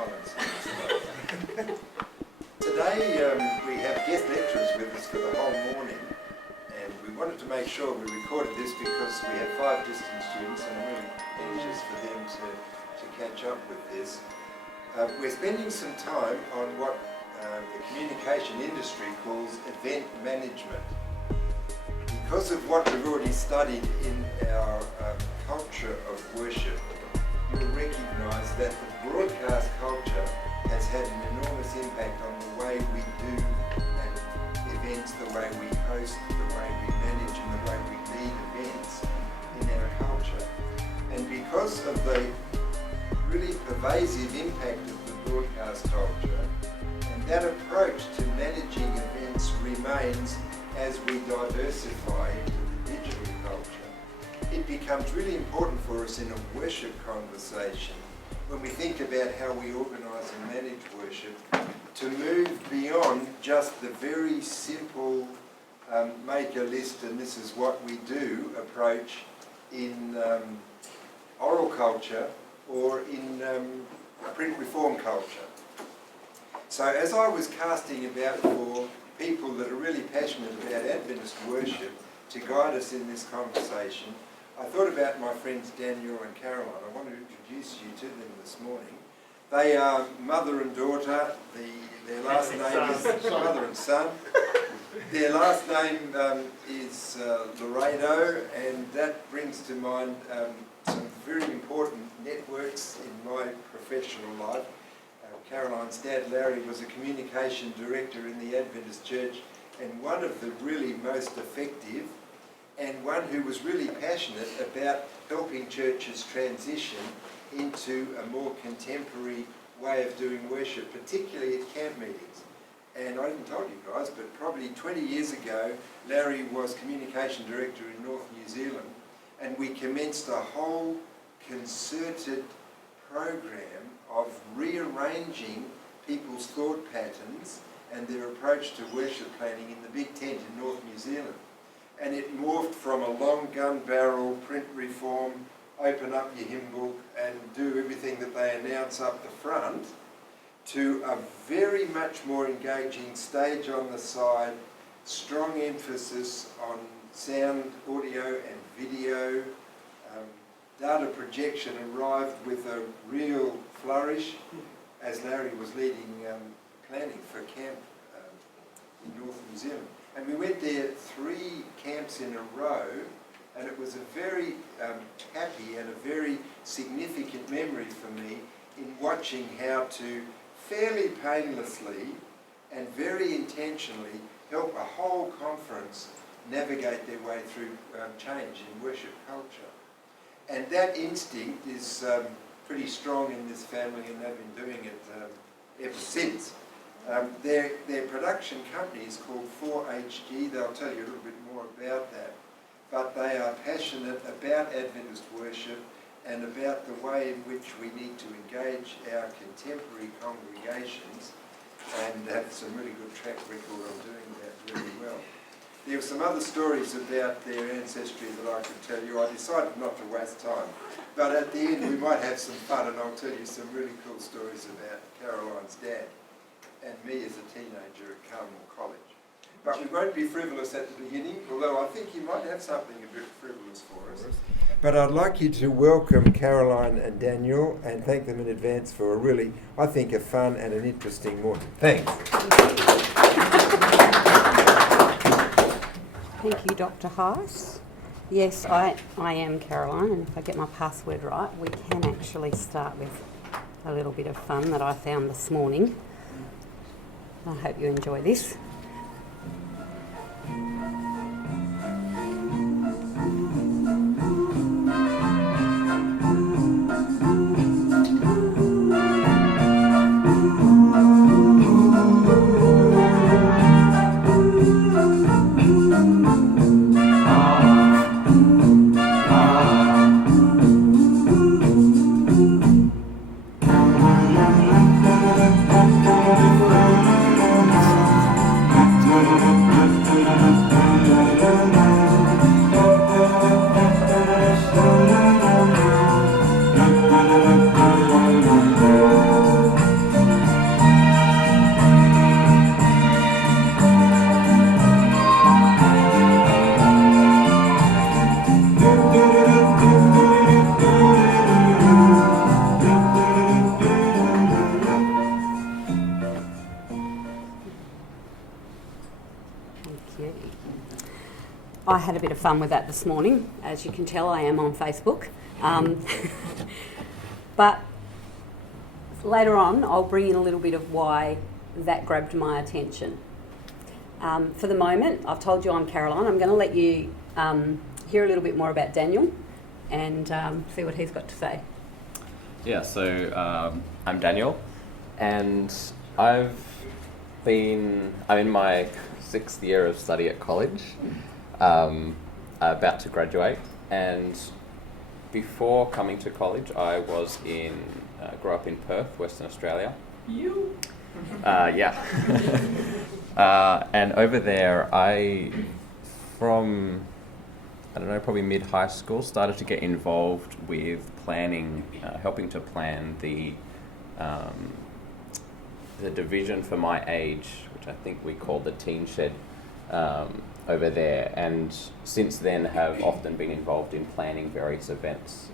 silence. Today we have guest lecturers with us for the whole morning, and we wanted to make sure we recorded this because we have 5 distance students and I'm really anxious for them to catch up with this. We're spending some time on what the communication industry calls event management. Because of what we've already studied in our culture of worship, you'll recognise that the broadcast culture has had an enormous impact on the way we do events, the way we host, the way we manage and the way we lead events in our culture. And because of the really pervasive impact of the broadcast culture, and that approach to managing events remains as we diversify into the digital culture, it becomes really important for us in a worship conversation when we think about how we organise and manage worship to move beyond just the very simple make a list and this is what we do approach in oral culture or in print reform culture. So as I was casting about for people that are really passionate about Adventist worship to guide us in this conversation, I thought about my friends Daniel and Caroline. I want to introduce you to them this morning. They are mother and daughter. Their last name is mother and son. Their last name is Laredo, and that brings to mind some very important networks in my professional life. Caroline's dad, Larry, was a communication director in the Adventist Church, and one of the really most effective, and one who was really passionate about helping churches transition into a more contemporary way of doing worship, particularly at camp meetings. And I haven't told you guys, but probably 20 years ago, Larry was communication director in North New Zealand, and we commenced a whole concerted program of rearranging people's thought patterns and their approach to worship planning in the big tent in North New Zealand. And it morphed from a long gun barrel print reform, open up your hymn book and do everything that they announce up the front, to a very much more engaging stage on the side, strong emphasis on sound, audio and video. Data projection arrived with a real flourish as Larry was leading planning for camp in North New Zealand. And we went there 3 camps in a row, and it was a very happy and a very significant memory for me in watching how to fairly painlessly and very intentionally help a whole conference navigate their way through change in worship culture. And that instinct is pretty strong in this family, and they've been doing it ever since. Their production company is called 4HG. They'll tell you a little bit more about that. But they are passionate about Adventist worship and about the way in which we need to engage our contemporary congregations, and have some really good track record on doing that really well. There were some other stories about their ancestry that I could tell you. I decided not to waste time. But at the end we might have some fun, and I'll tell you some really cool stories about Caroline's dad and me as a teenager at Carmel College. But we won't be frivolous at the beginning, although I think you might have something a bit frivolous for us. But I'd like you to welcome Caroline and Daniel and thank them in advance for a really, I think, a fun and an interesting morning. Thanks. Thank you, Dr. Heiss. Yes, I am Caroline, and if I get my password right, we can actually start with a little bit of fun that I found this morning. I hope you enjoy this. had a bit of fun with that this morning. As you can tell, I am on Facebook. But later on, I'll bring in a little bit of why that grabbed my attention. For the moment, I've told you I'm Caroline. I'm going to let you hear a little bit more about Daniel and see what he's got to say. Yeah, so I'm Daniel, and I'm in my 6th year of study at college, about to graduate, and before coming to college I grew up in Perth, Western Australia. You? Yeah. And over there probably mid-high school, started to get involved with planning, helping to plan the division for my age, which I think we call the Teen Shed, over there. And since then have often been involved in planning various events,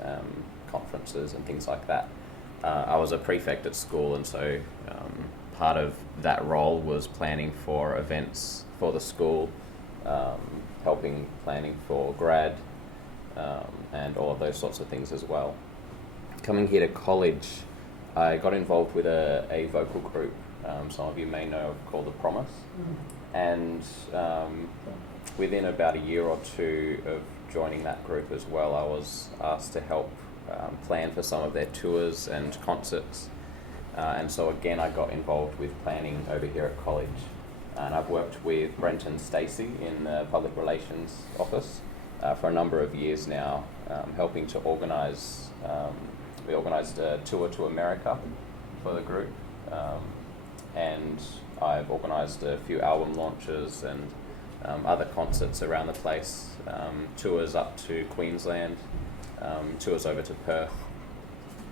conferences and things like that. I was a prefect at school, and so part of that role was planning for events for the school, helping planning for grad, and all of those sorts of things as well. Coming here to college, I got involved with a vocal group, some of you may know, called The Promise. And within about a year or two of joining that group as well, I was asked to help plan for some of their tours and concerts. And so again, I got involved with planning over here at college. And I've worked with Brent and Stacey in the Public Relations Office for a number of years now, helping to organise. We organised a tour to America for the group, and I've organised a few album launches and other concerts around the place, tours up to Queensland, tours over to Perth,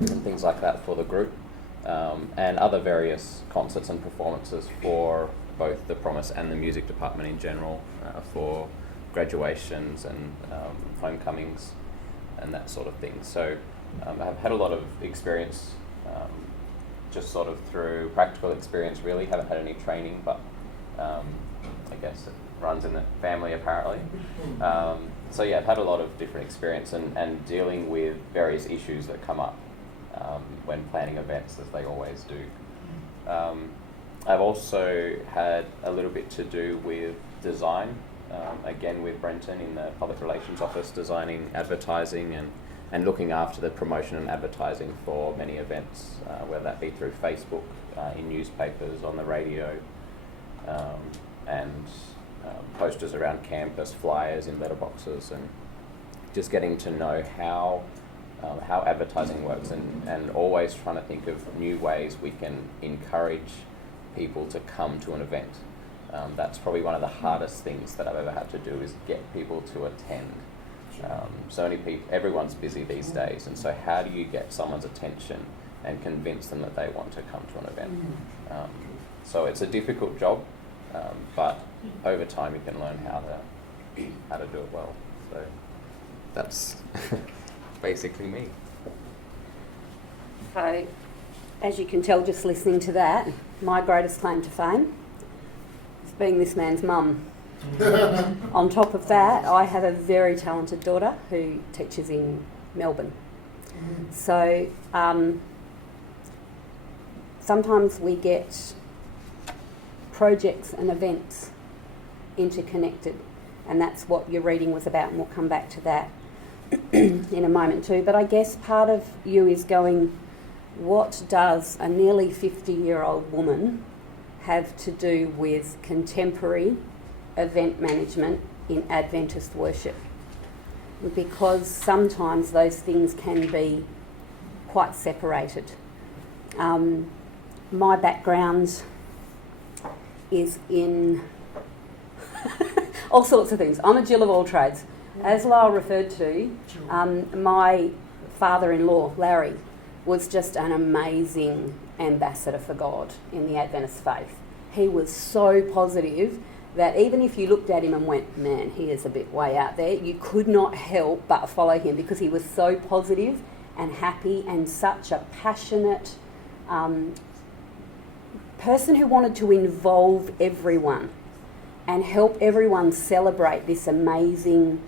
and things like that for the group, and other various concerts and performances for both the Promise and the music department in general, for graduations and homecomings and that sort of thing. So I've had a lot of experience, just sort of through practical experience really. Haven't had any training, but I guess it runs in the family apparently. So yeah, I've had a lot of different experience and dealing with various issues that come up when planning events, as they always do. I've also had a little bit to do with design, again with Brenton in the Public Relations Office, designing advertising and looking after the promotion and advertising for many events, whether that be through Facebook, in newspapers, on the radio, and posters around campus, flyers in letterboxes, and just getting to know how advertising works, and always trying to think of new ways we can encourage people to come to an event. That's probably one of the hardest things that I've ever had to do, is get people to attend. So many people, everyone's busy these days, and so how do you get someone's attention and convince them that they want to come to an event? So it's a difficult job, but over time you can learn how to do it well. So that's basically me. So, as you can tell just listening to that, my greatest claim to fame is being this man's mum. On top of that, I have a very talented daughter who teaches in Melbourne. So sometimes we get projects and events interconnected, and that's what your reading was about, and we'll come back to that in a moment too. But I guess part of you is going, what does a nearly 50-year-old woman have to do with contemporary event management in Adventist worship? Because sometimes those things can be quite separated. My background is in all sorts of things. I'm a Jill of all trades. As Lyle referred to, my father-in-law, Larry, was just an amazing ambassador for God in the Adventist faith. He was so positive that even if you looked at him and went, man, he is a bit way out there, you could not help but follow him, because he was so positive and happy and such a passionate person who wanted to involve everyone. and help everyone celebrate this amazing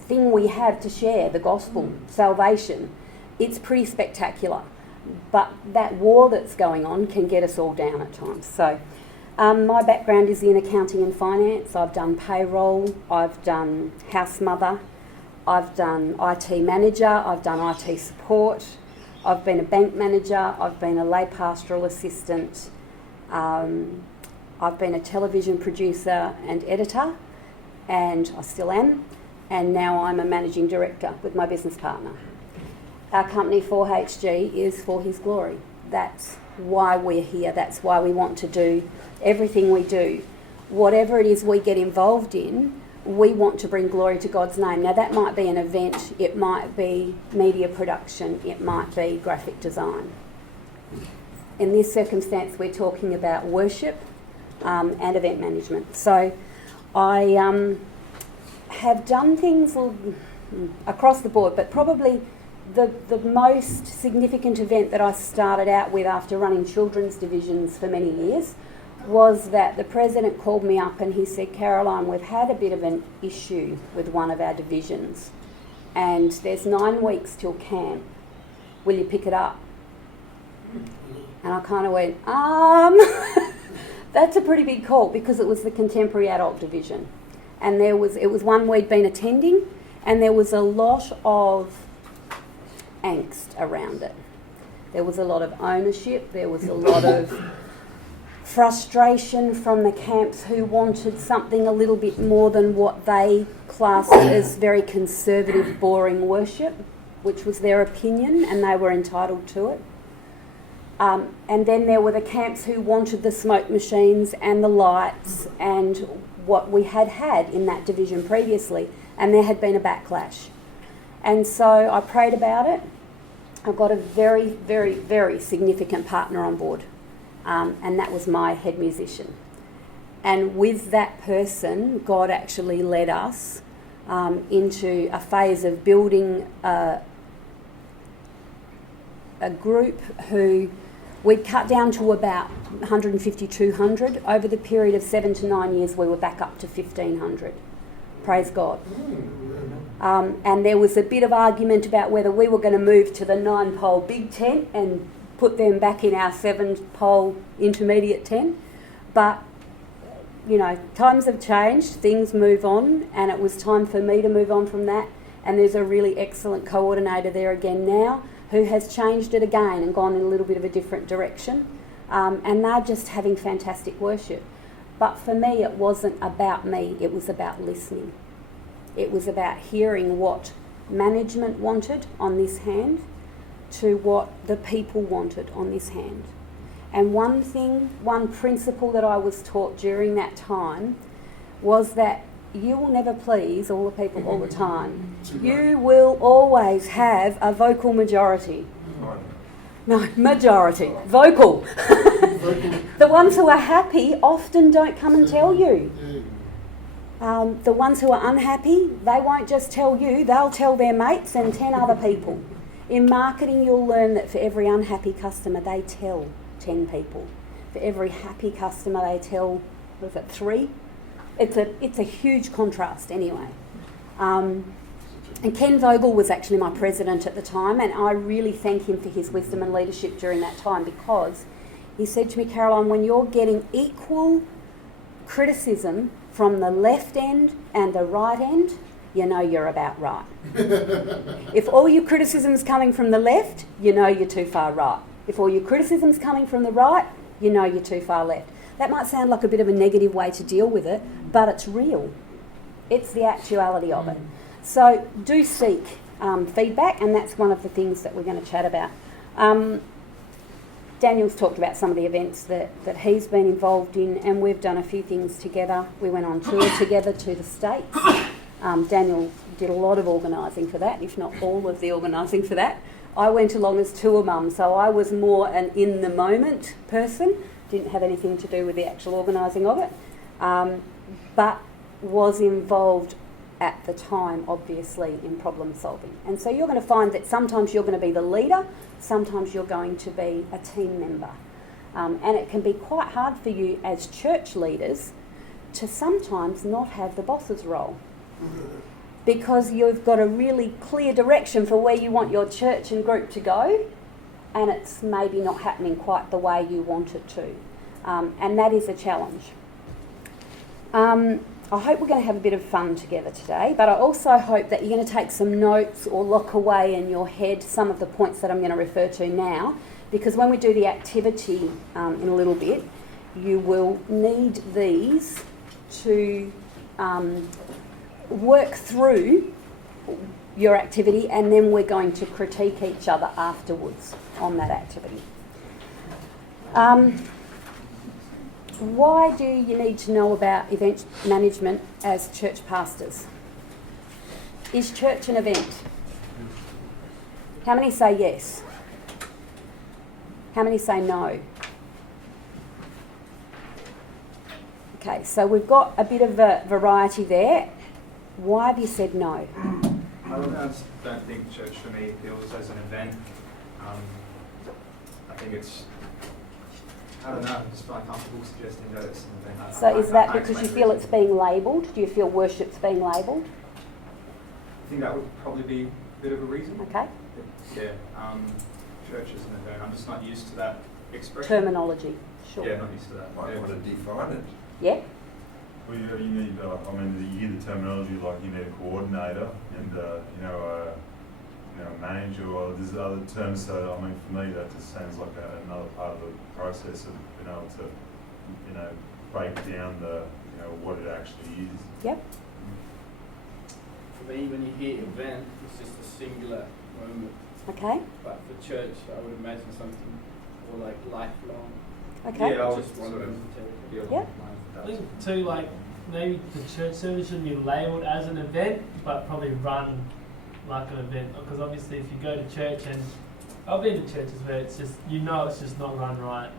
thing we have to share, the gospel, salvation. It's pretty spectacular. But that war that's going on can get us all down at times. So my background is in accounting and finance. I've done payroll, I've done house mother, I've done IT manager, I've done IT support, I've been a bank manager, I've been a lay pastoral assistant, I've been a television producer and editor, and I still am, and now I'm a managing director with my business partner. Our company 4HG is for His glory. That's why we're here. That's why we want to do everything we do. Whatever it is we get involved in, we want to bring glory to God's name. Now that might be an event, it might be media production, it might be graphic design. In this circumstance, we're talking about worship and event management. So I have done things across the board, but probably the most significant event that I started out with after running children's divisions for many years was that the president called me up and he said, Caroline, we've had a bit of an issue with one of our divisions and there's 9 weeks till camp. Will you pick it up? And I kind of went, that's a pretty big call, because it was the contemporary adult division. And it was one we'd been attending, and there was a lot of angst around it. There was a lot of ownership, there was a lot of frustration from the camps who wanted something a little bit more than what they classed as very conservative, boring worship, which was their opinion and they were entitled to it. And then there were the camps who wanted the smoke machines and the lights and what we had in that division previously, and there had been a backlash. And so I prayed about it. I got a very, very, very significant partner on board, and that was my head musician. And with that person, God actually led us into a phase of building a group who we'd cut down to about 150, 200. Over the period of 7 to 9 years, we were back up to 1,500. Praise God. And there was a bit of argument about whether we were going to move to the 9-pole big tent and put them back in our 7-pole intermediate tent. But, you know, times have changed, things move on, and it was time for me to move on from that. And there's a really excellent coordinator there again now who has changed it again and gone in a little bit of a different direction. And they're just having fantastic worship. But for me, it wasn't about me, it was about listening. It was about hearing what management wanted on this hand to what the people wanted on this hand. And one principle that I was taught during that time was that you will never please all the people all the time. You will always have a vocal majority. No, majority. Vocal. The ones who are happy often don't come and tell you. The ones who are unhappy, they won't just tell you, they'll tell their mates and 10 other people. In marketing, you'll learn that for every unhappy customer, they tell 10 people. For every happy customer, they tell, 3? It's a huge contrast anyway. And Ken Vogel was actually my president at the time, and I really thank him for his wisdom and leadership during that time, because he said to me, Caroline, when you're getting equal criticism from the left end and the right end, you know you're about right. If all your criticism's coming from the left, you know you're too far right. If all your criticism's coming from the right, you know you're too far left. That might sound like a bit of a negative way to deal with it, but it's real. It's the actuality of it. So do seek feedback, and that's one of the things that we're going to chat about. Daniel's talked about some of the events that he's been involved in, and we've done a few things together. We went on tour together to the States. Daniel did a lot of organising for that, if not all of the organising for that. I went along as tour mum, so I was more an in-the-moment person, didn't have anything to do with the actual organising of it, but was involved at the time, obviously, in problem solving. And so you're going to find that sometimes you're going to be the leader, sometimes you're going to be a team member. And it can be quite hard for you as church leaders to sometimes not have the boss's role, because you've got a really clear direction for where you want your church and group to go, and it's maybe not happening quite the way you want it to. And that is a challenge. I hope we're going to have a bit of fun together today, but I also hope that you're going to take some notes or lock away in your head some of the points that I'm going to refer to now, because when we do the activity in a little bit, you will need these to work through your activity, and then we're going to critique each other afterwards on that activity. Why do you need to know about event management as church pastors? Is church an event? How many say yes? How many say no? Okay, so we've got a bit of a variety there. Why have you said no? I just don't think church for me feels as an event. I think it's, I don't know, I just find comfortable suggesting that it's an event. So is that because you feel it's being labelled? Do you feel worship's being labelled? I think that would probably be a bit of a reason. Okay. Yeah, church is an event. I'm just not used to that expression. Terminology, sure. Yeah, not used to that. Might want to define it. Yeah? Well, you need, you hear the terminology like you need a coordinator and, a manager, or there's other terms. So, I mean, for me, that just sounds like another part of the process of being able to, break down what it actually is. Yep. For me, when you hear event, it's just a singular moment. Okay. But for church, I would imagine something more like lifelong. Okay. Yeah, I would Just sort one of of feel Yep. I think too, like maybe the church service shouldn't be labelled as an event, but probably run like an event. Because obviously, if you go to church, and I've been to churches where it's just it's just not run right.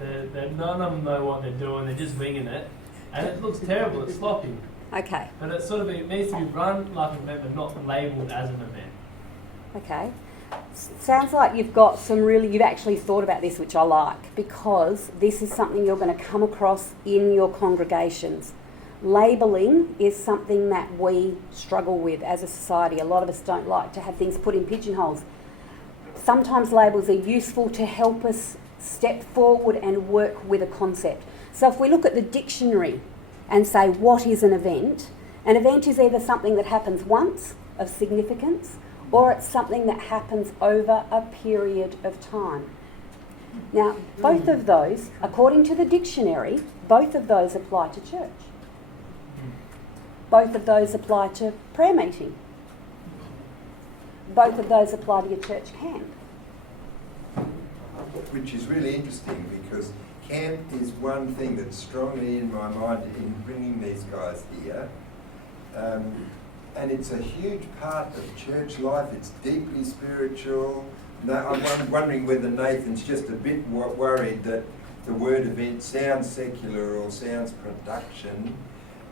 None of them know what they're doing. They're just winging it, and it looks terrible. It's sloppy. Okay. But it needs to be run like an event, but not labelled as an event. Okay. Sounds like you've actually thought about this, which I like, because this is something you're going to come across in your congregations. Labelling is something that we struggle with as a society. A lot of us don't like to have things put in pigeonholes. Sometimes labels are useful to help us step forward and work with a concept. So if we look at the dictionary and say, what is an event? An event is either something that happens once of significance, or it's something that happens over a period of time. Now, both of those, according to the dictionary, both of those apply to church. Both of those apply to prayer meeting. Both of those apply to your church camp. Which is really interesting, because camp is one thing that's strongly in my mind in bringing these guys here. And it's a huge part of church life. It's deeply spiritual. I'm wondering whether Nathan's just a bit worried that the word event sounds secular or sounds production.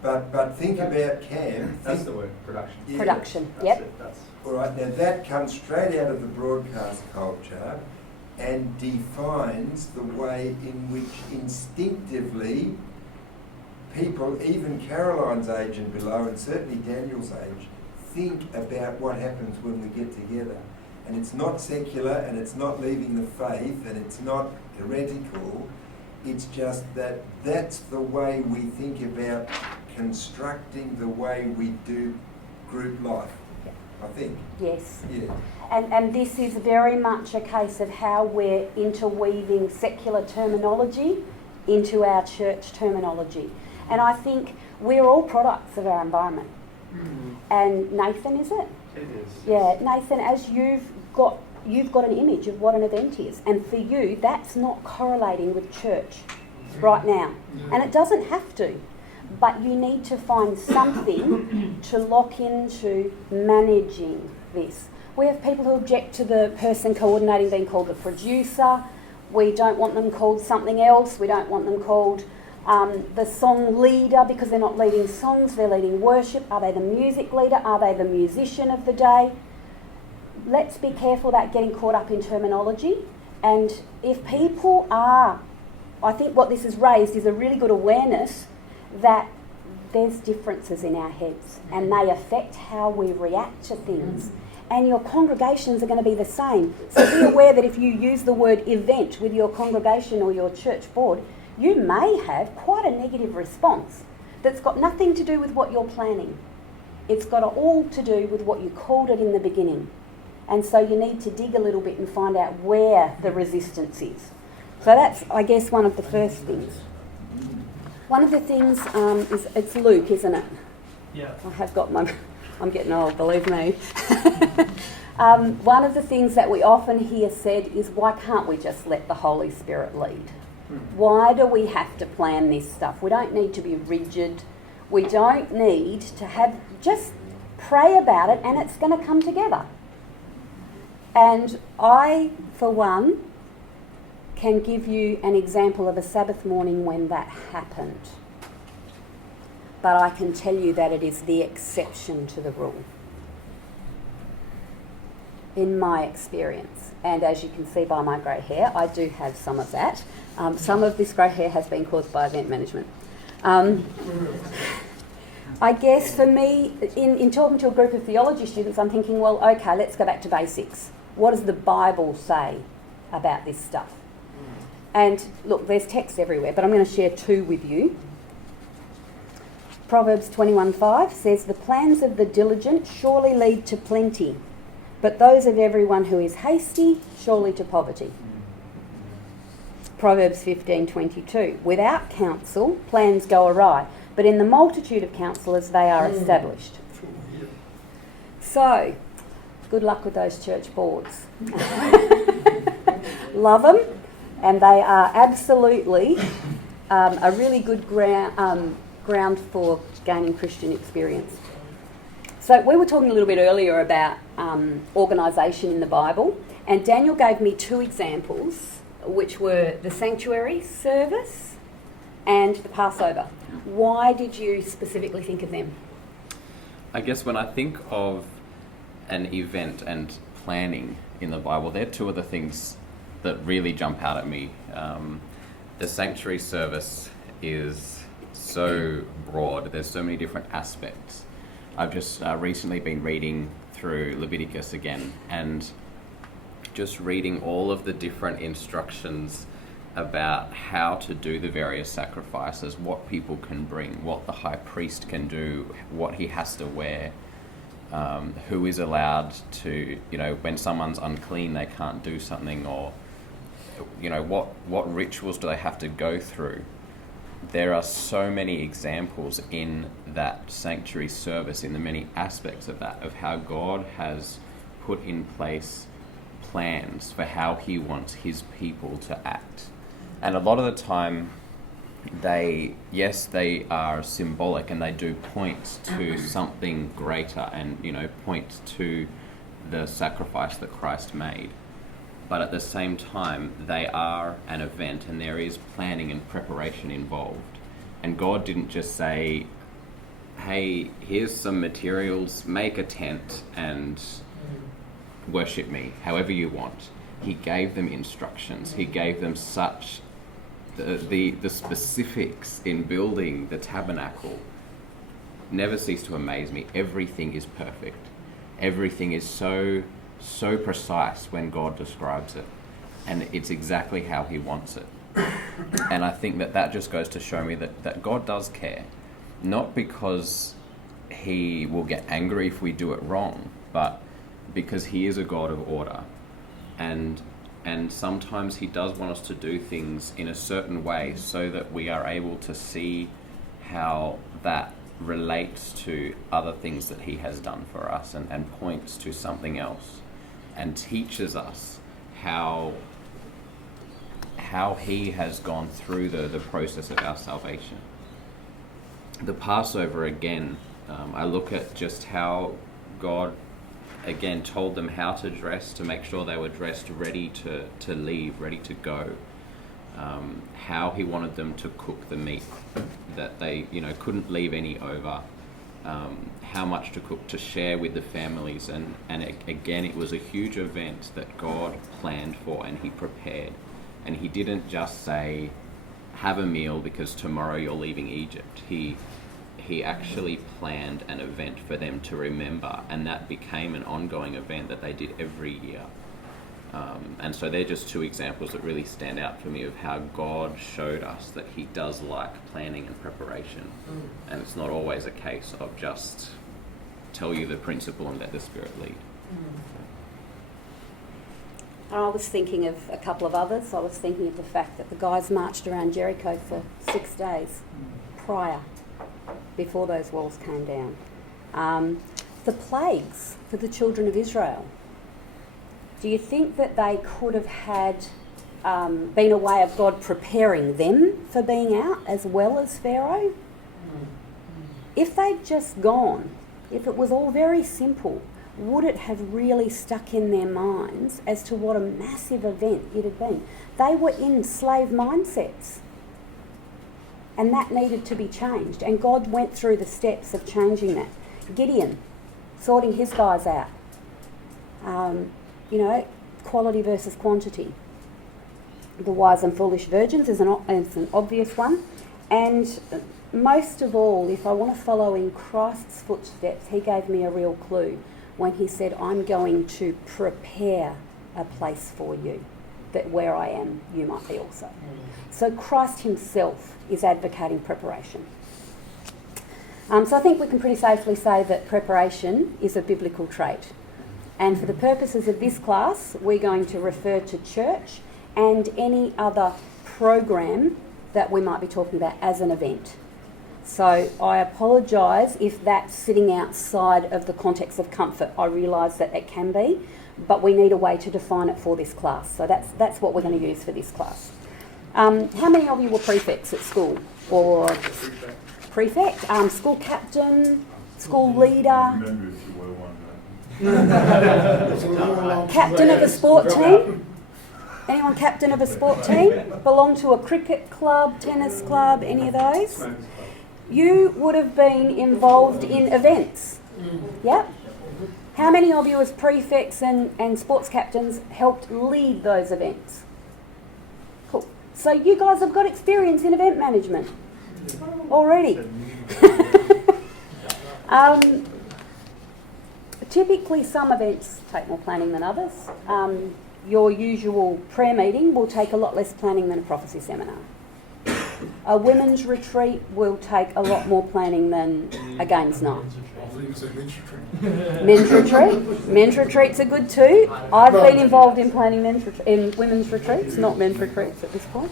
But think about camp. That's the word, production. Yeah. Production, That's yep. it, that's All right, now that comes straight out of the broadcast culture and defines the way in which instinctively people, even Caroline's age and below, and certainly Daniel's age, think about what happens when we get together. And it's not secular, and it's not leaving the faith, and it's not heretical. It's just that that's the way we think about constructing the way we do group life, I think. Yes. Yeah. And this is very much a case of how we're interweaving secular terminology into our church terminology. And I think we're all products of our environment. And Nathan, is it? it is. Yeah, Nathan, as you've got an image of what an event is, and for you, that's not correlating with church right now. And it doesn't have to, but you need to find something to lock into managing this. We have people who object to the person coordinating being called the producer. We don't want them called something else. We don't want them called the song leader, because they're not leading songs, they're leading worship. Are they the music leader? Are they the musician of the day? Let's be careful about getting caught up in terminology. And if people are I think what this has raised is a really good awareness that there's differences in our heads and they affect how we react to things. And your congregations are going to be the same. So be aware that if you use the word event with your congregation or your church board, you may have quite a negative response that's got nothing to do with what you're planning. It's got all to do with what you called it in the beginning. And so you need to dig a little bit and find out where the resistance is. So that's, I guess, one of the first things. One of the things is, it's Luke, isn't it? Yeah. I have got my, I'm getting old, believe me. One of the things that we often hear said is, why can't we just let the Holy Spirit lead? Why do we have to plan this stuff? We don't need to be rigid. We don't need to have, just pray about it and it's going to come together. And I, for one, can give you an example of a Sabbath morning when that happened. But I can tell you that it is the exception to the rule, in my experience. And as you can see by my grey hair, I do have some of that. Some of this grey hair has been caused by event management. I guess for me, in talking to a group of theology students, I'm thinking, well, okay, let's go back to basics. What does the Bible say about this stuff? And look, there's text everywhere, but I'm going to share two with you. Proverbs 21:5 says, the plans of the diligent surely lead to plenty, but those of everyone who is hasty surely to poverty. Proverbs 15:22, without counsel, plans go awry, but in the multitude of counsellors they are established. So, good luck with those church boards. Love them. And they are absolutely a really good ground for gaining Christian experience. So we were talking a little bit earlier about organisation in the Bible, and Daniel gave me two examples, which were the sanctuary service and the Passover. Why did you specifically think of them? I guess when I think of an event and planning in the Bible, they're two of the things that really jump out at me. The sanctuary service is so broad. There's so many different aspects. I've just recently been reading through Leviticus again and just reading all of the different instructions about how to do the various sacrifices, what people can bring, what the high priest can do, what he has to wear, who is allowed to, when someone's unclean, they can't do something, or what rituals do they have to go through. There are so many examples in that sanctuary service, in the many aspects of that, of how God has put in place plans for how he wants his people to act. And a lot of the time, they are symbolic and they do point to something greater and, point to the sacrifice that Christ made. But at the same time, they are an event and there is planning and preparation involved. And God didn't just say, hey, here's some materials, make a tent and worship me however you want. He gave them instructions. He gave them such the specifics in building the tabernacle never cease to amaze me. Everything is perfect. Everything is so precise when God describes it, and it's exactly how he wants it. And I think that just goes to show me that God does care, not because he will get angry if we do it wrong, but because he is a God of order, and sometimes he does want us to do things in a certain way so that we are able to see how that relates to other things that he has done for us, and points to something else and teaches us how he has gone through the process of our salvation. The Passover, again, I look at just how God, again, told them how to dress to make sure they were dressed ready to leave, ready to go. How he wanted them to cook the meat, that they couldn't leave any over. How much to cook to share with the families, and again, it was a huge event that God planned for and he prepared. And he didn't just say, have a meal because tomorrow you're leaving Egypt. He actually planned an event for them to remember, and that became an ongoing event that they did every year. And so they're just two examples that really stand out for me of how God showed us that he does like planning and preparation. And it's not always a case of just tell you the principle and let the Spirit lead. I was thinking of a couple of others. I was thinking of the fact that the guys marched around Jericho for 6 days prior, before those walls came down. The plagues for the children of Israel. Do you think that they could have had been a way of God preparing them for being out as well as Pharaoh? If they'd just gone, if it was all very simple, would it have really stuck in their minds as to what a massive event it had been? They were in slave mindsets, and that needed to be changed. And God went through the steps of changing that. Gideon, sorting his guys out. Quality versus quantity. The wise and foolish virgins is an obvious one. And most of all, if I want to follow in Christ's footsteps, he gave me a real clue when he said, I'm going to prepare a place for you, that where I am, you might be also. So Christ himself is advocating preparation. So I think we can pretty safely say that preparation is a biblical trait. And for the purposes of this class, we're going to refer to church and any other program that we might be talking about as an event. So I apologise if that's sitting outside of the context of comfort. I realise that it can be, but we need a way to define it for this class. So that's what we're going to use for this class. How many of you were prefects at school? Or prefect? School captain? School leader? Remember if you were one. Captain of a sport team? Anyone captain of a sport team? Belong to a cricket club, tennis club, any of those? You would have been involved in events. Yep. How many of you as prefects and sports captains helped lead those events? Cool. So you guys have got experience in event management already. Typically some events take more planning than others. Your usual prayer meeting will take a lot less planning than a prophecy seminar. A women's retreat will take a lot more planning than a games night. Men's retreat. Men's retreats are good too. I've been involved in planning in women's retreats, not men's retreats at this point.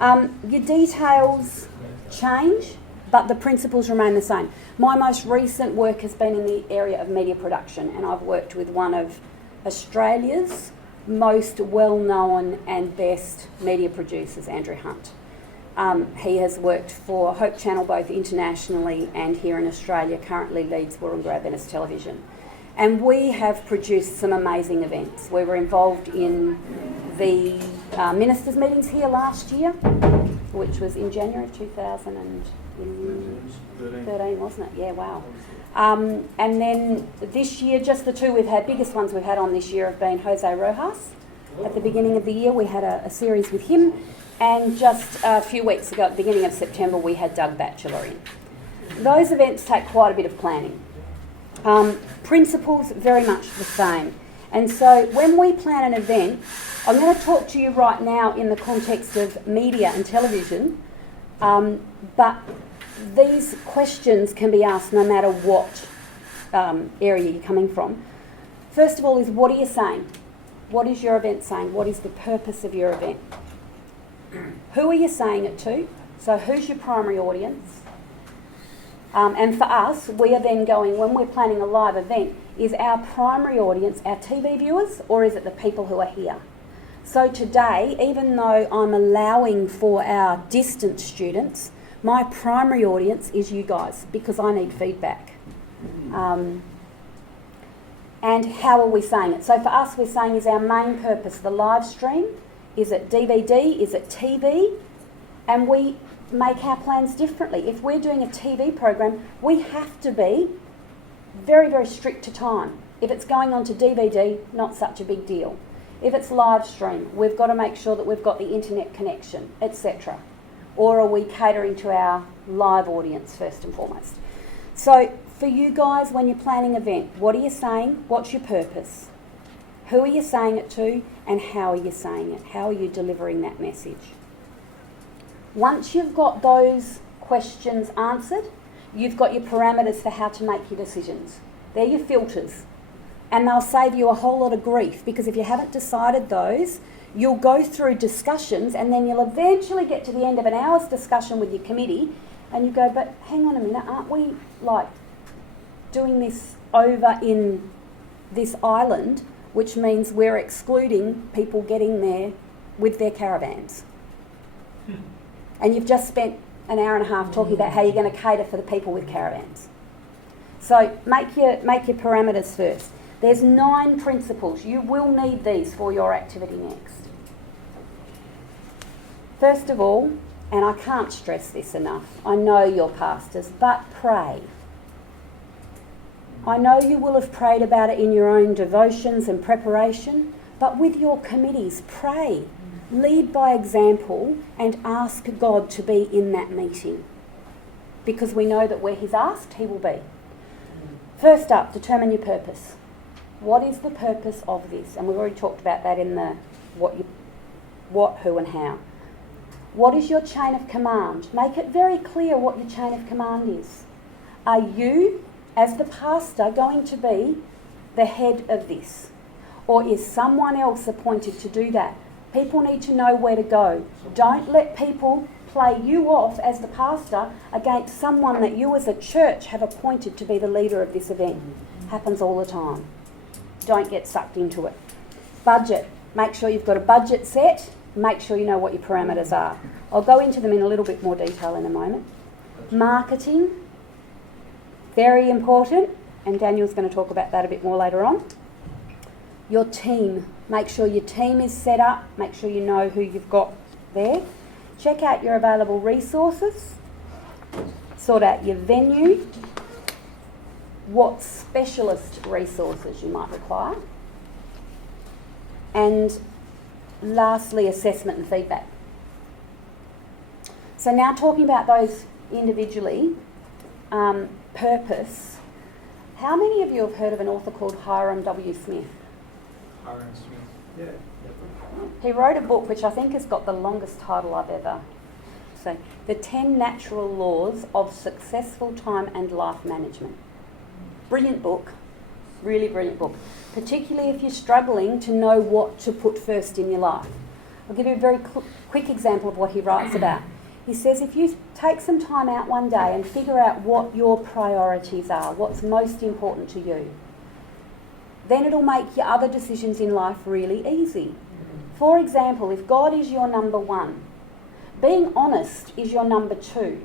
Your details change, but the principles remain the same. My most recent work has been in the area of media production, and I've worked with one of Australia's most well-known and best media producers, Andrew Hunt. He has worked for Hope Channel both internationally and here in Australia, currently leads Wollongong Venice Television. And we have produced some amazing events. We were involved in the ministers' meetings here last year, which was in January of 2013, wasn't it? Yeah, wow. And then this year, just the two biggest ones we've had on this year have been Jose Rojas. At the beginning of the year, we had a series with him. And just a few weeks ago, at the beginning of September, we had Doug Batchelor in. Those events take quite a bit of planning. Principles, very much the same. And so when we plan an event, I'm going to talk to you right now in the context of media and television, but these questions can be asked no matter what area you're coming from. First of all is, what are you saying? What is your event saying? What is the purpose of your event? Who are you saying it to? So who's your primary audience? And for us, we are then going, when we're planning a live event, is our primary audience our TV viewers, or is it the people who are here? So today, even though I'm allowing for our distant students, my primary audience is you guys, because I need feedback. And how are we saying it? So for us, we're saying, is our main purpose the live stream? Is it DVD? Is it TV? And we make our plans differently. If we're doing a TV program, we have to be very, very strict to time. If it's going on to DVD, not such a big deal. If it's live stream, we've got to make sure that we've got the internet connection, etc. or are we catering to our live audience first and foremost? So for you guys, when you're planning an event, what are you saying? What's your purpose? Who are you saying it to, and how are you saying it? How are you delivering that message? Once you've got those questions answered, you've got your parameters for how to make your decisions. They're your filters. And they'll save you a whole lot of grief, because if you haven't decided those, you'll go through discussions and then you'll eventually get to the end of an hour's discussion with your committee and you go, but hang on a minute, aren't we like doing this over in this island, which means we're excluding people getting there with their caravans? And you've just spent an hour and a half talking about how you're going to cater for the people with caravans. So make your parameters first. There's 9 principles. You will need these for your activity next. First of all, and I can't stress this enough, I know you're pastors, but pray. I know you will have prayed about it in your own devotions and preparation, but with your committees, pray. Lead by example and ask God to be in that meeting, because we know that where He's asked, He will be. First up, determine your purpose. What is the purpose of this? And we've already talked about that in the what, who and how. What is your chain of command? Make it very clear what your chain of command is. Are you, as the pastor, going to be the head of this? Or is someone else appointed to do that? People need to know where to go. Don't let people play you off as the pastor against someone that you as a church have appointed to be the leader of this event. Happens all the time. Don't get sucked into it. Budget. Make sure you've got a budget set. Make sure you know what your parameters are. I'll go into them in a little bit more detail in a moment. Marketing. Very important. And Daniel's going to talk about that a bit more later on. Your team. Make sure your team is set up. Make sure you know who you've got there. Check out your available resources. Sort out your venue. What specialist resources you might require. And lastly, assessment and feedback. So now talking about those individually, purpose. How many of you have heard of an author called Hiram W. Smith? Hiram Smith. Yeah. He wrote a book which I think has got the longest title I've ever. So, The 10 Natural Laws of Successful Time and Life Management. Brilliant book, really brilliant book, particularly if you're struggling to know what to put first in your life. I'll give you a very quick example of what he writes about. He says if you take some time out one day and figure out what your priorities are, what's most important to you, then it'll make your other decisions in life really easy. For example, if God is your number 1, being honest is your number 2,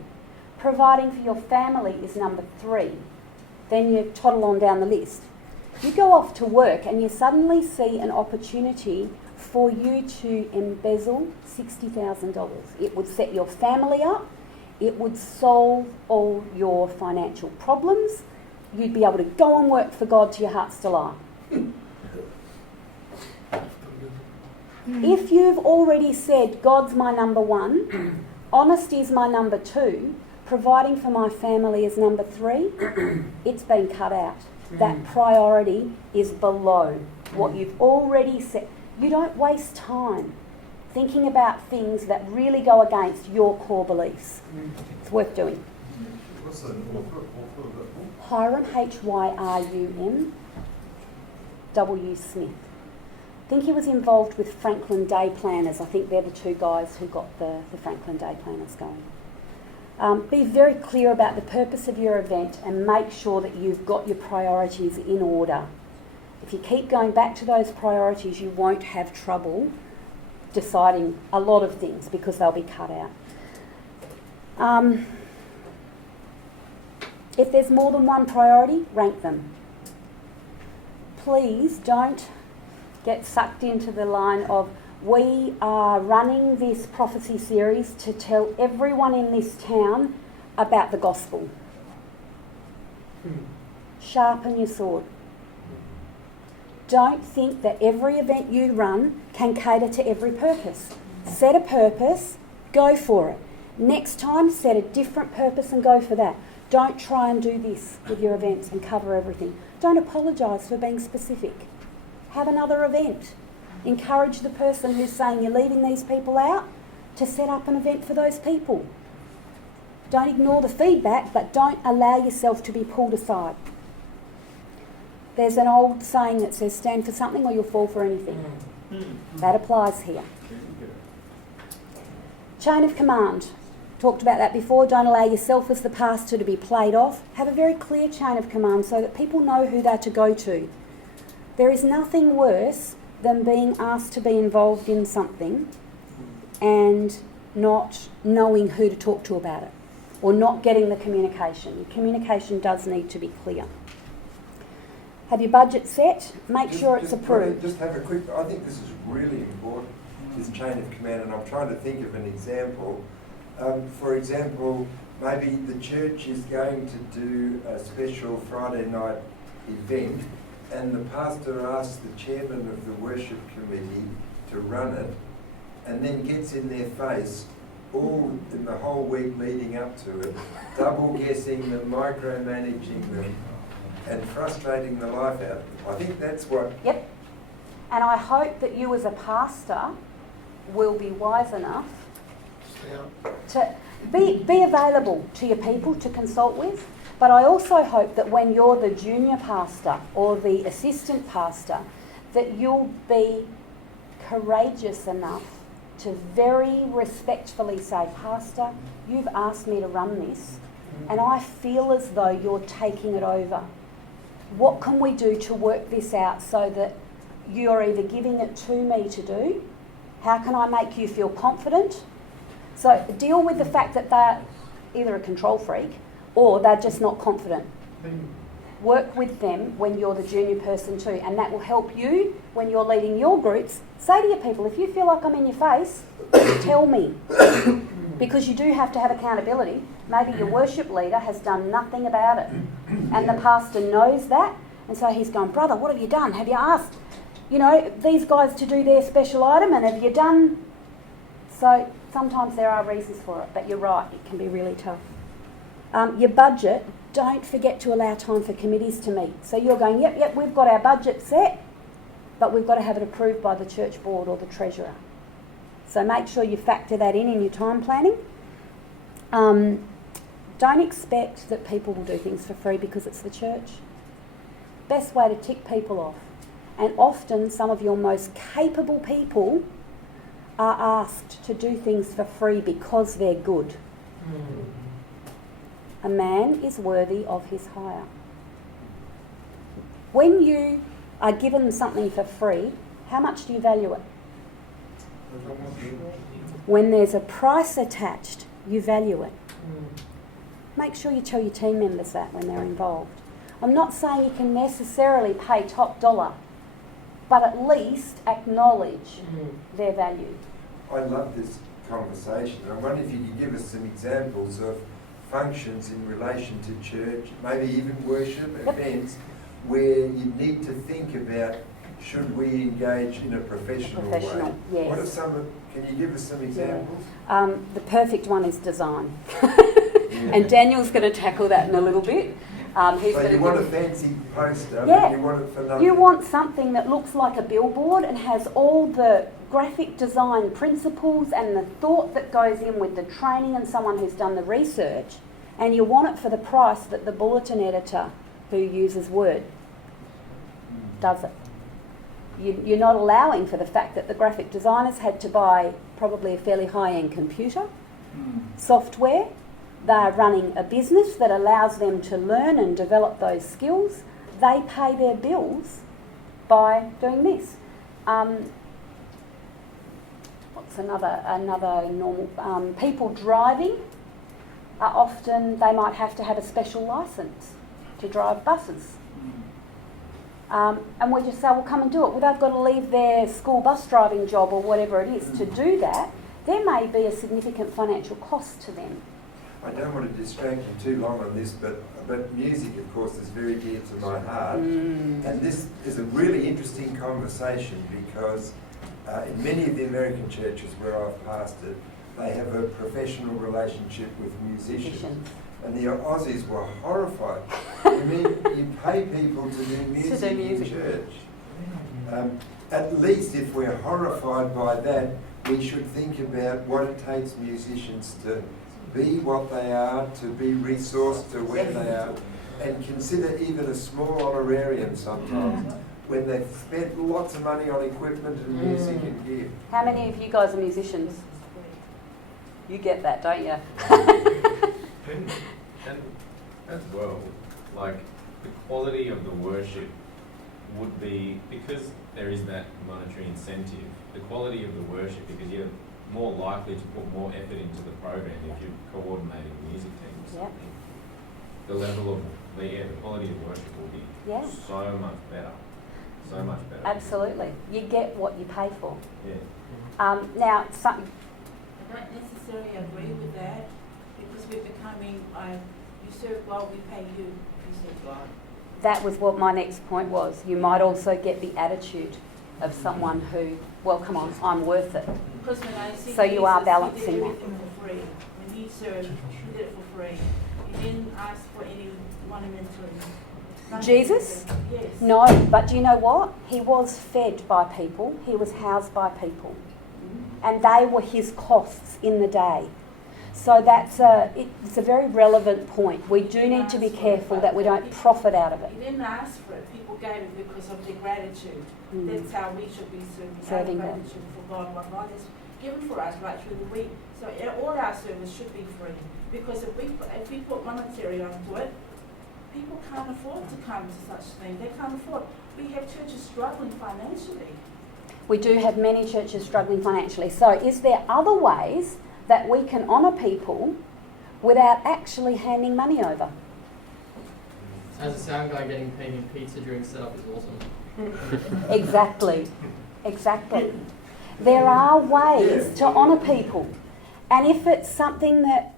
providing for your family is number 3, then you toddle on down the list. You go off to work and you suddenly see an opportunity for you to embezzle $60,000. It would set your family up. It would solve all your financial problems. You'd be able to go and work for God to your heart's delight. If you've already said, God's my number 1, honesty is my number 2, providing for my family is number 3, it's been cut out. That priority is below what you've already said. You don't waste time thinking about things that really go against your core beliefs. It's worth doing. What's the author of that book? Hiram, Hyrum W. Smith. I think he was involved with Franklin Day Planners. I think they're the 2 guys who got the Franklin Day Planners going. Be very clear about the purpose of your event and make sure that you've got your priorities in order. If you keep going back to those priorities, you won't have trouble deciding a lot of things because they'll be cut out. If there's more than one priority, rank them. Please don't get sucked into the line of, we are running this prophecy series to tell everyone in this town about the gospel. Sharpen your sword. Don't think that every event you run can cater to every purpose. Set a purpose, go for it. Next time, set a different purpose and go for that. Don't try and do this with your events and cover everything. Don't apologise for being specific. Have another event. Encourage the person who's saying you're leaving these people out to set up an event for those people. Don't ignore the feedback, but don't allow yourself to be pulled aside. There's an old saying that says, stand for something or you'll fall for anything. That applies here. Chain of command. Talked about that before. Don't allow yourself as the pastor to be played off. Have a very clear chain of command so that people know who they're to go to. There is nothing worse than being asked to be involved in something and not knowing who to talk to about it, or not getting the communication. Communication does need to be clear. Have your budget set, make sure it's approved. Just have a quick, I think this is really important, this chain of command, and I'm trying to think of an example. For example, maybe the church is going to do a special Friday night event, and the pastor asks the chairman of the worship committee to run it, and then gets in their face all in the whole week leading up to it, double guessing them, micromanaging them, and frustrating the life out of them. I think that's what... Yep. And I hope that you as a pastor will be wise enough to be available to your people to consult with. But I also hope that when you're the junior pastor or the assistant pastor, that you'll be courageous enough to very respectfully say, Pastor, you've asked me to run this, and I feel as though you're taking it over. What can we do to work this out so that you're either giving it to me to do? How can I make you feel confident? So deal with the fact that they're either a control freak or they're just not confident. Work with them when you're the junior person too, and that will help you when you're leading your groups. Say to your people, if you feel like I'm in your face, tell me. Because you do have to have accountability. Maybe your worship leader has done nothing about it, and the pastor knows that, and so he's going, brother, what have you done? Have you asked, these guys to do their special item, and have you done? So sometimes there are reasons for it, but you're right, it can be really tough. Your budget, don't forget to allow time for committees to meet. So you're going, yep, we've got our budget set, but we've got to have it approved by the church board or the treasurer. So make sure you factor that in your time planning. Don't expect that people will do things for free because it's the church. Best way to tick people off. And often some of your most capable people are asked to do things for free because they're good. A man is worthy of his hire. When you are given something for free, how much do you value it? When there's a price attached, you value it. Make sure you tell your team members that when they're involved. I'm not saying you can necessarily pay top dollar, but at least acknowledge their value. I love this conversation. I wonder if you could give us some examples of functions in relation to church, maybe even worship events, where you need to think about, should we engage in a professional way? Yes. What are some? Can you give us some examples? The perfect one is design. And Daniel's going to tackle that in a little bit. So you want a fancy poster, yeah. but you want it for nothing. You want something that looks like a billboard and has all the graphic design principles and the thought that goes in with the training and someone who's done the research, and you want it for the price that the bulletin editor who uses Word does it. You're not allowing for the fact that the graphic designers had to buy probably a fairly high-end computer, software. They're running a business that allows them to learn and develop those skills. They pay their bills by doing this. What's another normal? People driving are often, they might have to have a special licence to drive buses. And we just say, well, come and do it. Well, they've got to leave their school bus driving job or whatever it is to do that. There may be a significant financial cost to them. I don't want to distract you too long on this, but music, of course, is very dear to my heart. And this is a really interesting conversation because in many of the American churches where I've pastored, they have a professional relationship with musicians. And the Aussies were horrified. I mean, you pay people to do music in church. At least if we're horrified by that, we should think about what it takes musicians to be what they are, to be resourced to where they are, and consider even a small honorarium sometimes when they've spent lots of money on equipment and music and gear. How many of you guys are musicians? You get that, don't you? And as well, like the quality of the worship would be, because there is that monetary incentive, the quality of the worship, because you're more likely to put more effort into the program if you're coordinating music teams. Yep. The level of the quality of worship will be so much better. So much better. Absolutely. You get what you pay for. Yeah. Now, some, I don't necessarily agree with that, because we're becoming, you serve God, we pay you, you serve God. that was what my next point was. You might also get the attitude of someone who, well, come on, I'm worth it. Because when I see So you are Jesus, balancing he did that. everything for free. When he served, he did it for free. He didn't ask for any monumentally. Jesus? Yes. No, but do you know what? He was fed by people. He was housed by people. And they were his costs in the day. So it's a very relevant point. We do need to be careful that we don't profit out of it. He didn't ask for it. People gave it because of their gratitude. That's how we should be God. serving gratitude for God, what God has given for us right through the week. So all our service should be free. Because if we put monetary onto it, people can't afford to come to such things. They can't afford. We have churches struggling financially. We do have many churches struggling financially. So is there other ways that we can honour people without actually handing money over? As a sound guy, getting paid in pizza during setup is awesome. Exactly. There are ways to honour people. And if it's something that,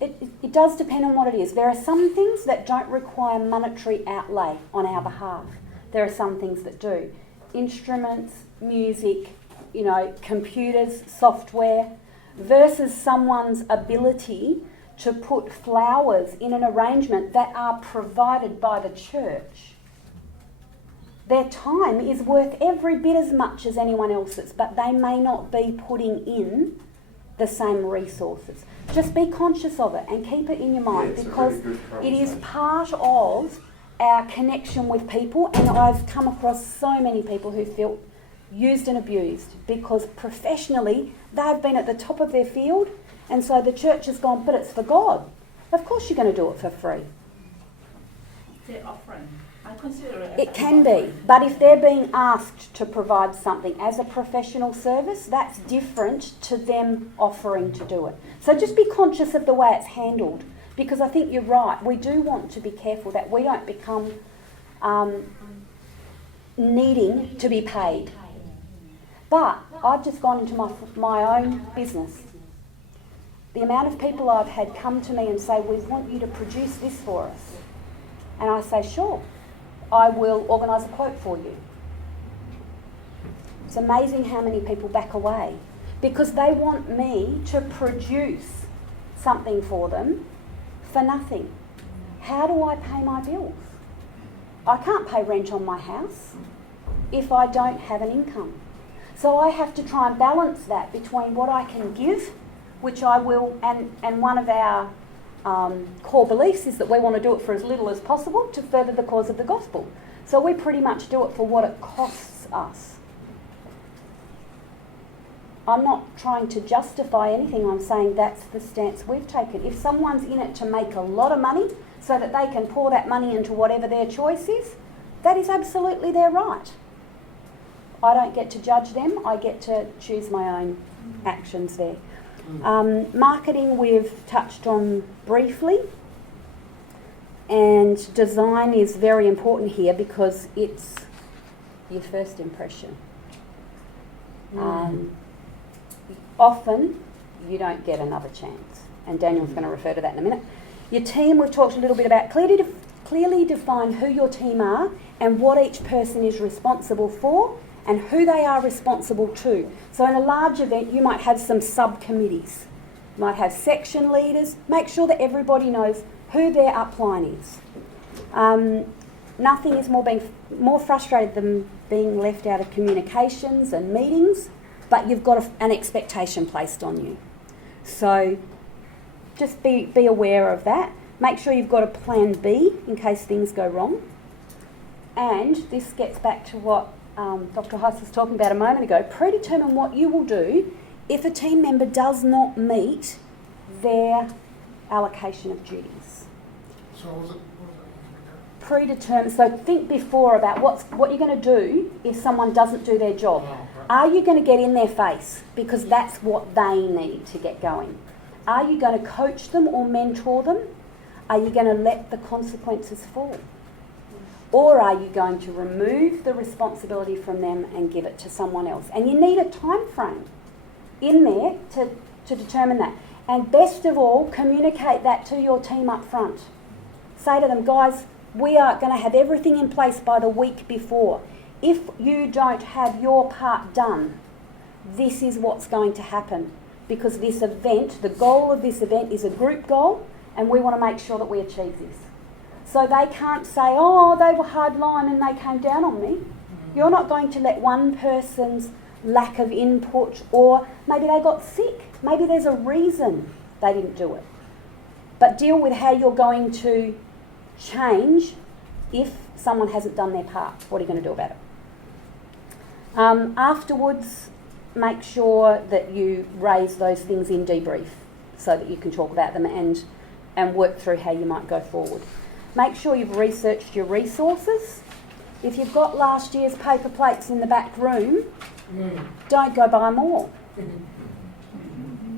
it does depend on what it is. There are some things that don't require monetary outlay on our behalf. There are some things that do. Instruments, music, computers, software, versus someone's ability to put flowers in an arrangement that are provided by the church. Their time is worth every bit as much as anyone else's, but they may not be putting in the same resources. Just be conscious of it and keep it in your mind, because it is part of our connection with people. And I've come across so many people who feel used and abused because professionally they've been at the top of their field, and so the church has gone, but it's for God. Of course you're going to do it for free. They're offering. I consider it. It can be, but if they're being asked to provide something as a professional service, that's different to them offering to do it. So just be conscious of the way it's handled, because I think you're right. We do want to be careful that we don't become needing to be paid. But I've just gone into my own business. The amount of people I've had come to me and say, we want you to produce this for us. And I say, sure, I will organise a quote for you. It's amazing how many people back away because they want me to produce something for them for nothing. How do I pay my bills? I can't pay rent on my house if I don't have an income. So I have to try and balance that between what I can give, which I will, and one of our core beliefs is that we want to do it for as little as possible to further the cause of the gospel. So we pretty much do it for what it costs us. I'm not trying to justify anything, I'm saying that's the stance we've taken. If someone's in it to make a lot of money so that they can pour that money into whatever their choice is, that is absolutely their right. I don't get to judge them, I get to choose my own actions there. Marketing we've touched on briefly, and design is very important here because it's your first impression. Often you don't get another chance, and Daniel's going to refer to that in a minute. Your team, we've talked a little bit about clearly define who your team are and what each person is responsible for, and who they are responsible to. So in a large event, you might have some subcommittees. You might have section leaders. Make sure that everybody knows who their upline is. Nothing is more frustrated than being left out of communications and meetings, but you've got an expectation placed on you. So just be aware of that. Make sure you've got a plan B in case things go wrong. And this gets back to what Dr. Heiss was talking about a moment ago. Predetermine what you will do if a team member does not meet their allocation of duties. So what was it? Predetermine. So think before about what you're going to do if someone doesn't do their job. Are you going to get in their face because that's what they need to get going? Are you going to coach them or mentor them? Are you going to let the consequences fall? Or are you going to remove the responsibility from them and give it to someone else? And you need a time frame in there to determine that. And best of all, communicate that to your team up front. Say to them, guys, we are going to have everything in place by the week before. If you don't have your part done, this is what's going to happen. Because this event, the goal of this event is a group goal, and we want to make sure that we achieve this. So they can't say, oh, they were hardline and they came down on me. You're not going to let one person's lack of input, or maybe they got sick. Maybe there's a reason they didn't do it. But deal with how you're going to change if someone hasn't done their part. What are you going to do about it? Afterwards, make sure that you raise those things in debrief so that you can talk about them and work through how you might go forward. Make sure you've researched your resources. If you've got last year's paper plates in the back room, don't go buy more.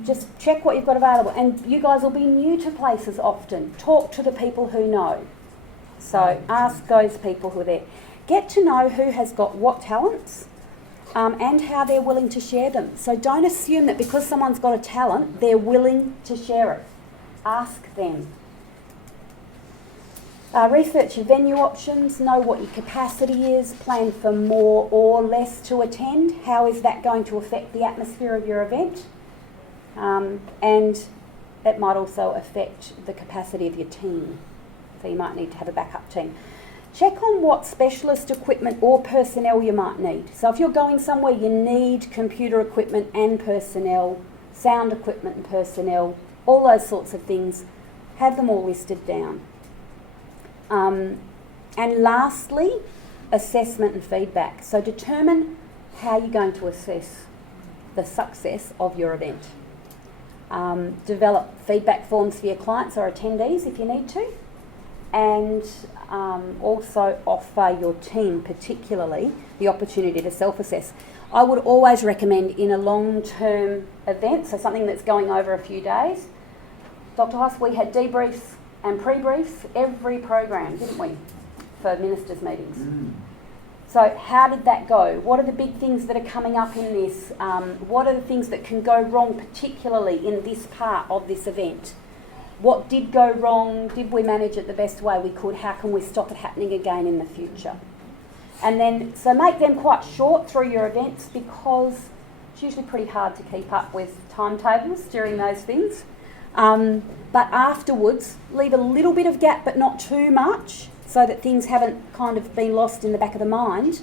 Just check what you've got available. And you guys will be new to places often. Talk to the people who know. So ask those people who are there. Get to know who has got what talents and how they're willing to share them. So don't assume that because someone's got a talent, they're willing to share it. Ask them. Research your venue options, know what your capacity is, plan for more or less to attend. How is that going to affect the atmosphere of your event? And it might also affect the capacity of your team. So you might need to have a backup team. Check on what specialist equipment or personnel you might need. So if you're going somewhere you need computer equipment and personnel, sound equipment and personnel, all those sorts of things, have them all listed down. And lastly, assessment and feedback. So determine how you're going to assess the success of your event. Develop feedback forms for your clients or attendees if you need to, and also offer your team particularly the opportunity to self-assess. I would always recommend in a long-term event, so something that's going over a few days. Dr. Heiss, we had debriefs and pre-briefs every program, didn't we, for ministers' meetings? So how did that go? What are the big things that are coming up in this? What are the things that can go wrong, particularly in this part of this event? What did go wrong? Did we manage it the best way we could? How can we stop it happening again in the future? And then, so make them quite short through your events, because it's usually pretty hard to keep up with timetables during those things. But afterwards, leave a little bit of gap, but not too much, so that things haven't kind of been lost in the back of the mind,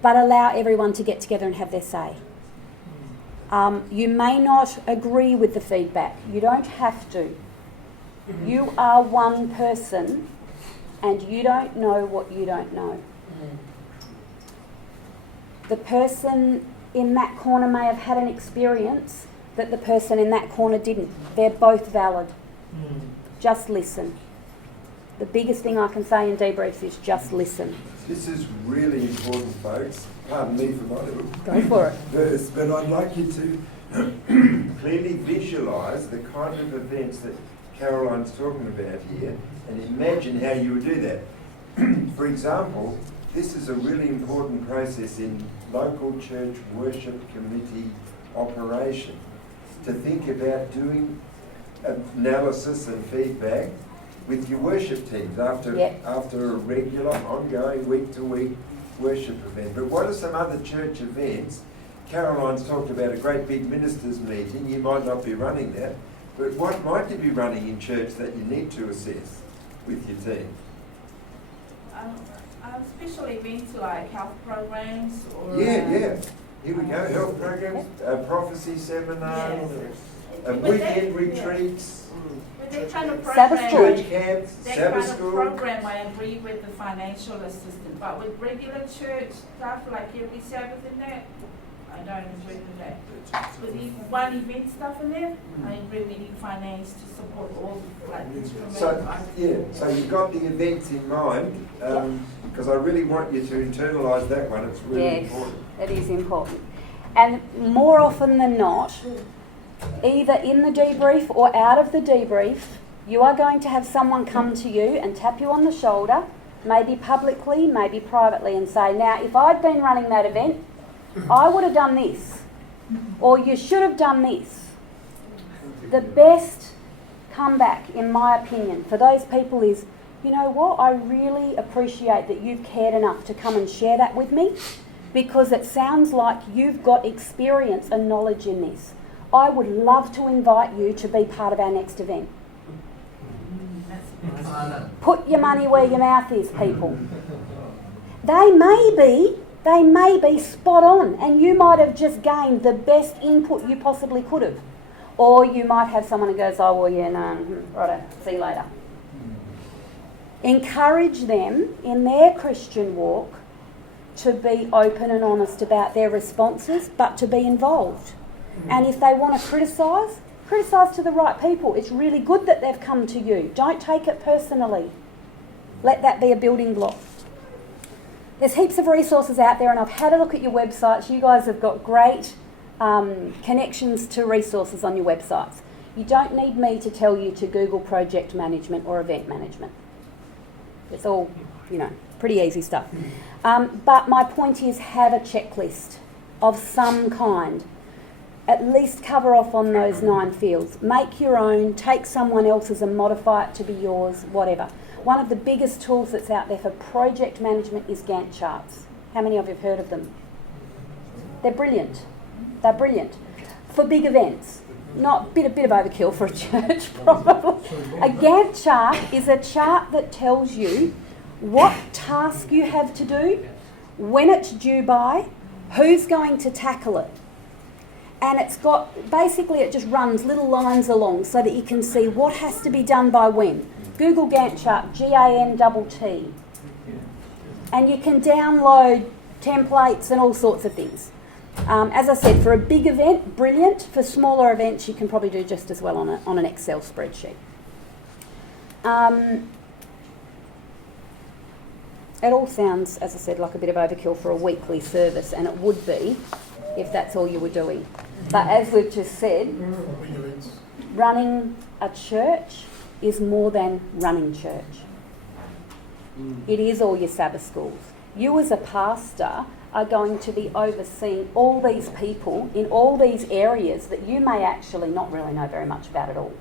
but allow everyone to get together and have their say. You may not agree with the feedback. You don't have to. You are one person and you don't know what you don't know. The person in that corner may have had an experience that the person in that corner didn't. They're both valid. Just listen. The biggest thing I can say in debriefs is just listen. This is really important, folks. Pardon me for my little Go for it. verse, but I'd like you to clearly visualise the kind of events that Caroline's talking about here, and imagine how you would do that. For example, this is a really important process in local church worship committee operation, to think about doing analysis and feedback with your worship teams after a regular, ongoing, week-to-week worship event. But what are some other church events? Caroline's talked about a great big ministers' meeting. You might not be running that, but what might you be running in church that you need to assess with your team? Special events like health programs or... Yeah. Here we go, health programs, prophecy seminars, weekend retreats, But that kind of Sabbath program, school. church camps, that Sabbath kind of school. program, I agree with the financial assistance. But with regular church stuff like every Sabbath and that, I don't agree with that. With the one event stuff in there, I agree we need finance to support all like instruments. So you've got the events in mind, because I really want you to internalise that one. It's really important. It is important. And more often than not, either in the debrief or out of the debrief, you are going to have someone come to you and tap you on the shoulder, maybe publicly, maybe privately, and say, now, if I'd been running that event, I would have done this, or you should have done this. The best comeback, in my opinion, for those people is, you know what, I really appreciate that you've cared enough to come and share that with me, because it sounds like you've got experience and knowledge in this. I would love to invite you to be part of our next event. Put your money where your mouth is, people. They may be spot on, and you might have just gained the best input you possibly could have. Or you might have someone who goes, oh, well, yeah, no, righto, see you later. Encourage them in their Christian walk to be open and honest about their responses, but to be involved. And if they want to criticise to the right people. It's really good that they've come to you. Don't take it personally. Let that be a building block. There's heaps of resources out there, and I've had a look at your websites. You guys have got great connections to resources on your websites. You don't need me to tell you to Google project management or event management. It's all, pretty easy stuff. But my point is, have a checklist of some kind. At least cover off on those 9 fields. Make your own, take someone else's and modify it to be yours, whatever. One of the biggest tools that's out there for project management is Gantt charts. How many of you have heard of them? They're brilliant. They're brilliant. For big events. Not a bit of overkill for a church, probably. A Gantt chart is a chart that tells you what task you have to do, when it's due by, who's going to tackle it. And it's got, basically it just runs little lines along so that you can see what has to be done by when. Google Gantt chart, Gantt. And you can download templates and all sorts of things. As I said, for a big event, brilliant. For smaller events, you can probably do just as well on an Excel spreadsheet. It all sounds, as I said, like a bit of overkill for a weekly service, and it would be if that's all you were doing. But as we've just said, running a church is more than running church. It is all your Sabbath schools. You as a pastor are going to be overseeing all these people in all these areas that you may actually not really know very much about at all.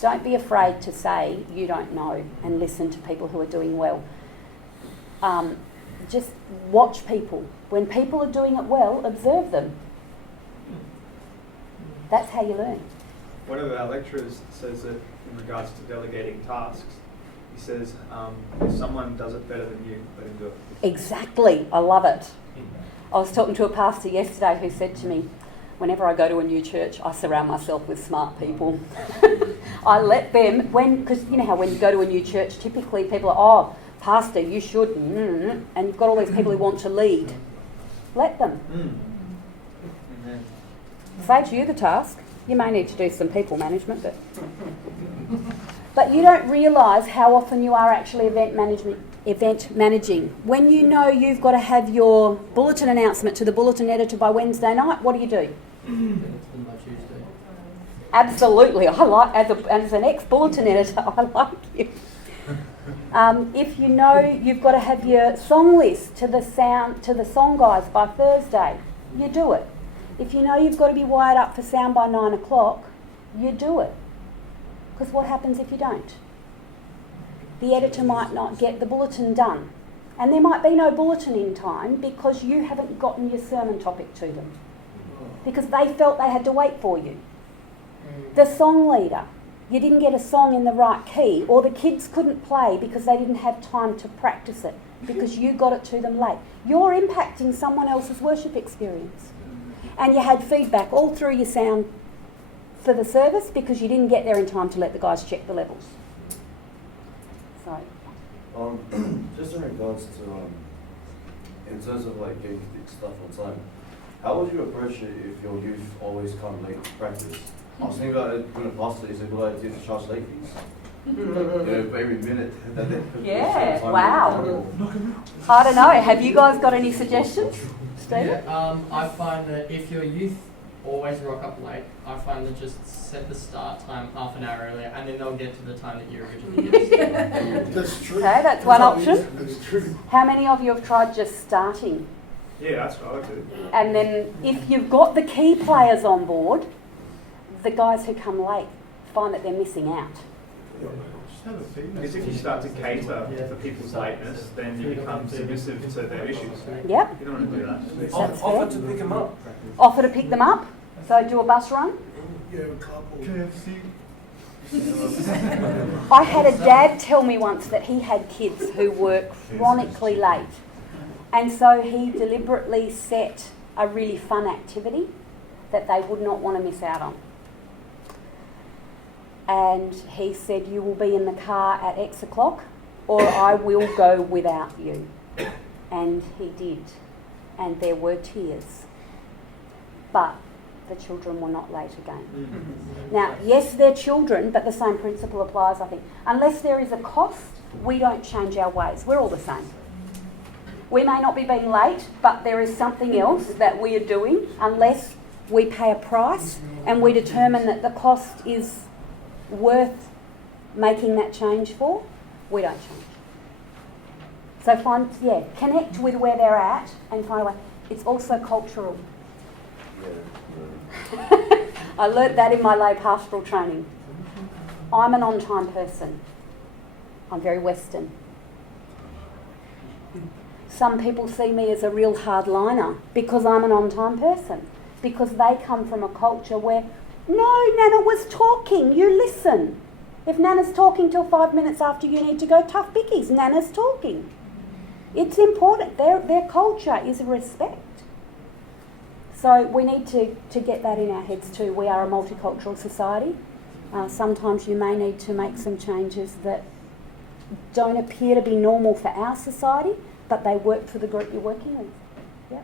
Don't be afraid to say you don't know and listen to people who are doing well. Just watch people. When people are doing it well, observe them. That's how you learn. One of our lecturers says that in regards to delegating tasks, he says, if someone does it better than you, let him do it. Exactly. I love it. I was talking to a pastor yesterday who said to me, whenever I go to a new church, I surround myself with smart people. I let them, because you know how when you go to a new church, typically people are, oh, pastor, you should, and you've got all these people who want to lead. Let them. Saves you the task. You may need to do some people management, but you don't realise how often you are actually event managing. When you know you've got to have your bulletin announcement to the bulletin editor by Wednesday night, what do? Absolutely, I like, as an ex-bulletin editor, I like you. If you know you've got to have your song list to the song guys by Thursday, you do it. If you know you've got to be wired up for sound by 9 o'clock, you do it. Because what happens if you don't? The editor might not get the bulletin done, And there might be no bulletin in time because you haven't gotten your sermon topic to them. Because they felt they had to wait for you. The song leader, you didn't get a song in the right key, or the kids couldn't play because they didn't have time to practice it because you got it to them late. You're impacting someone else's worship experience. And you had feedback all through your sound for the service because you didn't get there in time to let the guys check the levels. So, just in regards to, in terms of like getting stuff on time, how would you approach it if your youth always come late to practice? I was thinking about it when a pastor is a good idea to charge late fees. Every minute. yeah, wow. I don't know, have you guys got any suggestions, Stephen? Yeah, I find that if your youth always rock up late, I find that just set the start time half an hour earlier and then they'll get to the time that you originally guessed. That's true. Okay, that's one option. That's true. How many of you have tried just starting? Yeah, that's what I do. And then if you've got the key players on board, the guys who come late find that they're missing out. Because if you start to cater for people's lateness, then you become submissive to their issues. Yep. You don't want to do that. That's Offer fair. to pick them up. Offer to pick them up. So do a bus run. Yeah, a couple. KFC. I had a dad tell me once that he had kids who were chronically late. And so he deliberately set a really fun activity that they would not want to miss out on. And he said, you will be in the car at X o'clock or I will go without you. And he did. And there were tears. But the children were not late again. Now, yes, they're children, but the same principle applies, I think. Unless there is a cost, we don't change our ways. We're all the same. We may not be being late, but there is something else that we are doing unless we pay a price and we determine that the cost is worth making that change for, we don't change. So connect with where they're at and find a way. It's also cultural. I learnt that in my lay pastoral training. I'm an on-time person. I'm very Western. Some people see me as a real hardliner because I'm an on-time person, because they come from a culture where, no, Nana was talking, you listen. If Nana's talking till 5 minutes after you need to go, tough bickies, Nana's talking. It's important. Their culture is respect. So we need to get that in our heads too. We are a multicultural society. Sometimes you may need to make some changes that don't appear to be normal for our society, but they work for the group you're working with. Yeah.